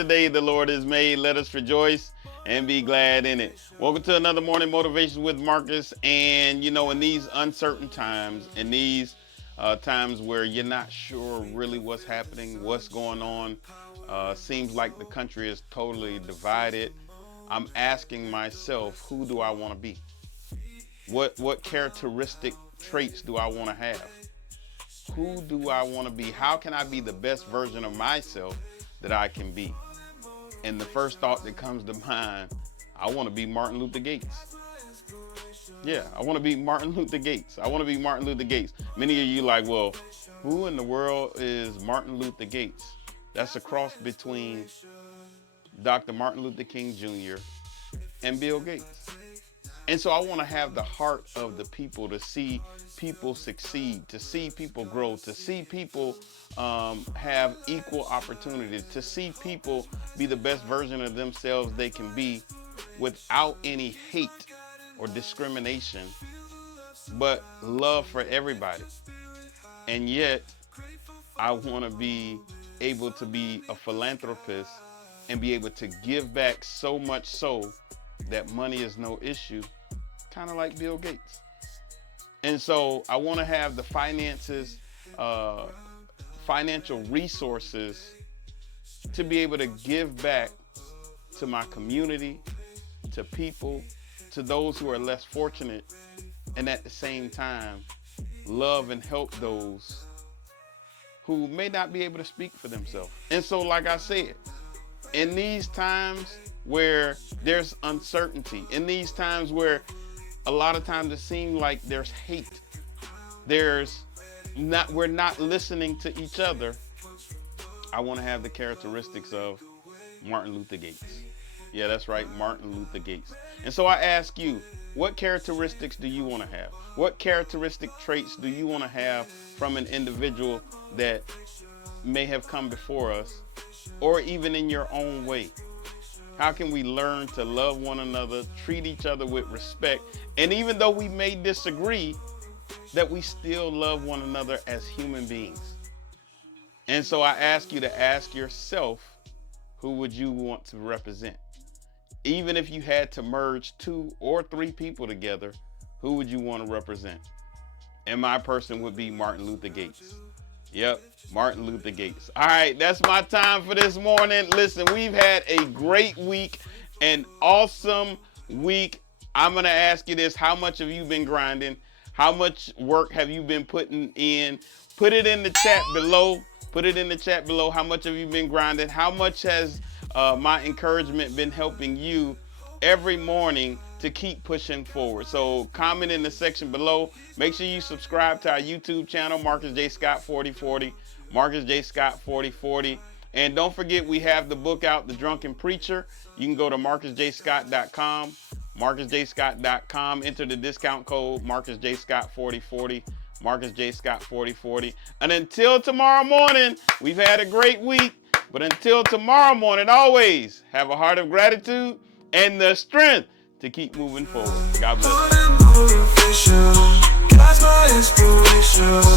the day the Lord has made. Let us rejoice and be glad in it. Welcome to another morning motivation with Marcus. And in these uncertain times, in these times where you're not sure really what's happening, what's going on, seems like the country is totally divided. I'm asking myself, who do I want to be? What characteristic traits do I want to have? Who do I want to be? How can I be the best version of myself that I can be? And the first thought that comes to mind, I want to be Martin Luther Gates. Yeah, I want to be Martin Luther Gates. I want to be Martin Luther Gates. Many of you like, well, who in the world is Martin Luther Gates? That's a cross between Dr. Martin Luther King Jr. and Bill Gates. And so I want to have the heart of the people, to see people succeed, to see people grow, to see people have equal opportunities, to see people be the best version of themselves they can be without any hate or discrimination, but love for everybody. And yet, I want to be able to be a philanthropist and be able to give back so much so that money is no issue, kind of like Bill Gates. And so I want to have the finances, financial resources to be able to give back to my community, to people, to those who are less fortunate, and at the same time, love and help those who may not be able to speak for themselves. And so, like I said, in these times where there's uncertainty, in these times where a lot of times it seems like there's hate, we're not listening to each other, I want to have the characteristics of Martin Luther Gates. Yeah, that's right, Martin Luther Gates. And so I ask you, what characteristics do you want to have? What characteristic traits do you want to have from an individual that may have come before us, or even in your own way? How can we learn to love one another, treat each other with respect, and even though we may disagree, that we still love one another as human beings? And so I ask you to ask yourself, who would you want to represent? Even if you had to merge 2 or 3 people together, who would you want to represent? And my person would be Martin Luther Gates. Yep, Martin Luther Gates. All right, that's my time for this morning. Listen, we've had a great week, an awesome week. I'm going to ask you this. How much have you been grinding? How much work have you been putting in? Put it in the chat below. Put it in the chat below. How much have you been grinding? How much has my encouragement been helping you every morning to keep pushing forward? So comment in the section below. Make sure you subscribe to our YouTube channel, Marcus J. Scott 4040, Marcus J. Scott 4040. And don't forget, we have the book out, The Drunken Preacher. You can go to marcusjscott.com, marcusjscott.com, enter the discount code Marcus J. Scott 4040, Marcus J. Scott 4040. And until tomorrow morning, we've had a great week. But until tomorrow morning, always have a heart of gratitude and the strength to keep moving forward. God bless you.